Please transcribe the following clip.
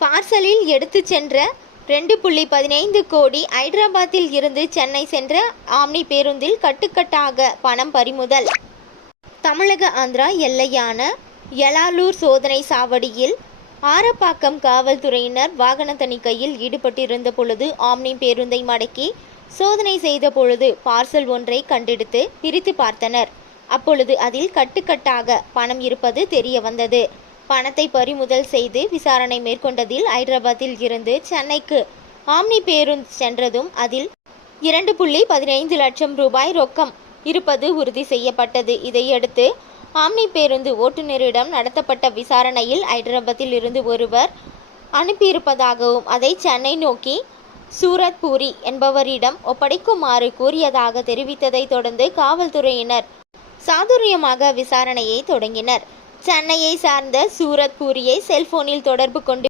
பார்சலில் எடுத்து சென்ற 2.15 கோடி ஐதராபாத்தில் இருந்து சென்னை சென்ற ஆம்னி பேருந்தில் கட்டுக்கட்டாக பணம் பறிமுதல். தமிழக ஆந்திரா எல்லையான எலாலூர் சோதனை சாவடியில் ஆரப்பாக்கம் காவல்துறையினர் வாகன தணிக்கையில் ஈடுபட்டிருந்த பொழுது ஆம்னி பேருந்தை மடக்கி சோதனை செய்த பொழுது பார்சல் ஒன்றை கண்டெடுத்து பிரித்து பார்த்தனர். அப்பொழுது அதில் கட்டுக்கட்டாக பணம் இருப்பது தெரிய வந்தது. பணத்தை பறிமுதல் செய்து விசாரணை மேற்கொண்டதில் ஐதராபாத்தில் இருந்து சென்னைக்கு ஆம்னி பேருந்து சென்றதும் அதில் 2.15 லட்சம் ரூபாய் ரொக்கம் இருப்பது உறுதி செய்யப்பட்டது. இதையடுத்து ஆம்னி பேருந்து ஓட்டுநரிடம் நடத்தப்பட்ட விசாரணையில் ஐதராபாத்தில் இருந்து ஒருவர் அனுப்பியிருப்பதாகவும் அதை சென்னை நோக்கி சூரத் பூரி என்பவரிடம் ஒப்படைக்குமாறு கூறியதாக தெரிவித்ததை தொடர்ந்து காவல்துறையினர் சாதுரியமாக விசாரணையை தொடங்கினர். சென்னையை சார்ந்த சூரத் பூரியை செல்போனில் தொடர்பு கொண்டு